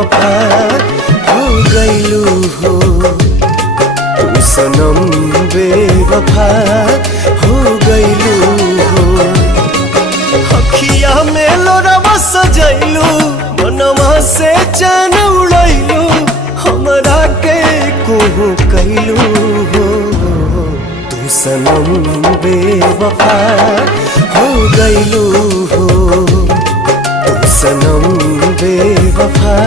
बेवफा हो गईलू हो, तू सनम बेवफा हो गईलू हो। अखिया में लोरवा सजैलू, मनवा से चैन उड़ैलू, हमरा के कोहू कैलू हो, तू सनम बेवफा हो गईलू हो, तू सनम बेवफा